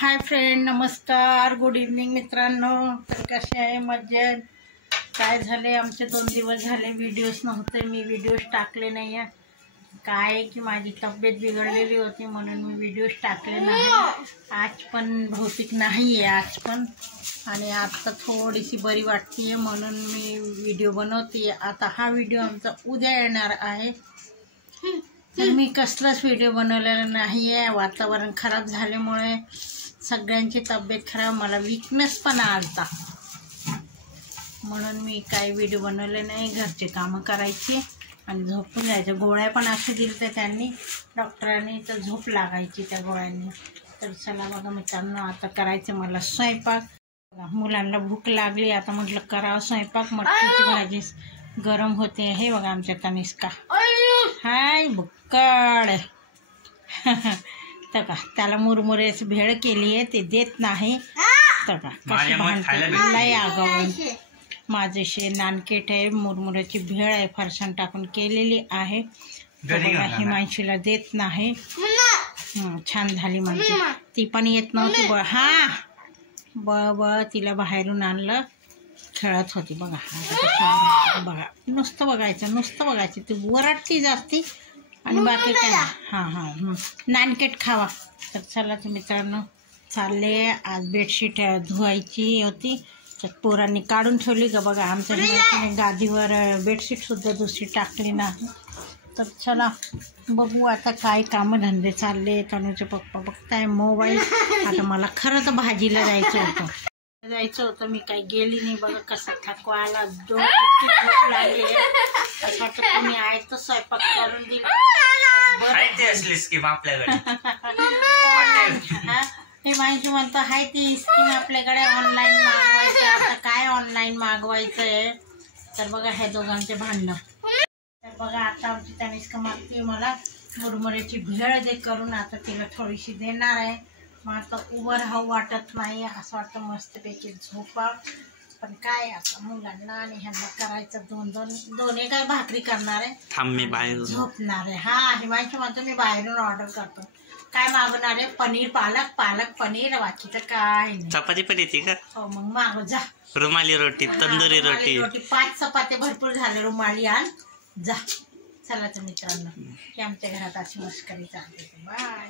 Hi friend, नमस्कार, good evening मित्रांनो. तर कसे आहे? मजेत. काय झाले, आमचे 2 दिवस झाले व्हिडिओज नव्हते, मी व्हिडिओज टाकले नाही आहे. काय की माझी तब्येत बिघडलेली होती म्हणून मी व्हिडिओज टाकले नाही. आज पण भौतिक नाही आहे आज पण, आणि आता थोडीशी बरी वाटते म्हणून मी व्हिडिओ बनवते. आता हा व्हिडिओ आमचा उद्या येणार आहे. तर मी कसलाच व्हिडिओ बनवलेला नाही आहे. वातावरण खराब झाल्यामुळे सगळ्यांची तब्येत खराब, मला वीकनेस पण आलता म्हणून मी काही व्हिडिओ बनवले नाही. घरचे कामं करायची आणि झोपून जायचं. गोळ्या पण असे दिल्या त्यांनी, डॉक्टरांनी, तर झोप लागायची त्या गोळ्यांनी. तर चला बघा मित्रांनो, आता करायचं मला स्वयंपाक. मुलांना भूक लागली, आता म्हटलं करावं स्वयंपाक. मटकीची भाजी गरम होते. हे बघा आमच्या तनिष्का, हाय बुक्कड. तर का त्याला मुरमुऱ्याची भेळ केली आहे, ते देत नाही. तर का कशी भांडते, लय आगाऊ. माझे नानकेट आहे, मुरमुऱ्याची भेळ आहे, फरसाण टाकून केलेली आहे. हिमांशीला देत नाही. छान झाली म्हणते, ती पण येत नव्हती. तिला बाहेरून आणलं, खेळत होती. बघा बघा, नुसतं बघायचं. ती वरडती जास्ती आणि बाकी काय. हां नानकेट खावा. तर चला तर मित्रांनो, चालले. आज बेडशीट धुवायची होती, तर पोरांनी काढून ठेवली का बघा. आमच्या गादीवर बेडशीटसुद्धा दुसरी टाकली नाही. तर चला बघू आता काय कामधंदे चालले. तनुचे पप्पा बघताय मोबाईल. आता मला खरं तर भाजीला जायचं होतं, मी काही गेली नाही. बघा कसा थकवा आला, झोप लागली. असं वाटतं तुम्ही आहे तर स्वयंपाक करून दिला. हे माहिती म्हणतो हाय ती स्कीम आपल्याकडे ऑनलाईन मागवायचं. आता काय ऑनलाईन मागवायचं आहे. तर बघा हे दोघांचे भांडणं. तर बघा आता आमची तनिष्का मागते मला मुरमुऱ्याची भेळ दे करून. आता तिला थोडीशी देणार आहे. मग आता उभं राहू वाटत नाही, असं वाटतं मस्तपैकी झोपा. पण काय आता मुलांना आणि ह्यांना करायचं दोन काय भाकरी करणार आहे. थांब बाहेर झोपणार आहे. हा हिमांशू म्हणतो मी बाहेरून ऑर्डर करतो. काय मागवणार आहे? पनीर पालक पनीर, बाकीचं काय नाही. चपाती पण येते का? हो मग मागव जा. रुमाली रोटी, तंदुरी रोटी. 5 चपात्या भरपूर झाले. रुमाली आण जा. चला तर मित्रांनो, की आमच्या घरात अशी मस्करी चालते. बाय.